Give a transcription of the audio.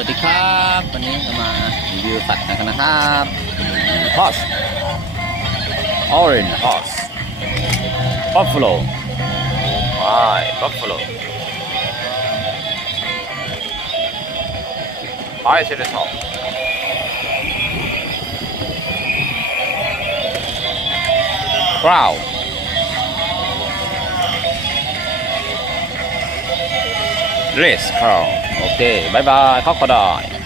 วัสดีครับวันนี้จะมารีวิวสัตว์กันนะครับ horse orange horse buffalo buffalo triceratops crow race cow โอเคบายบายcrocodile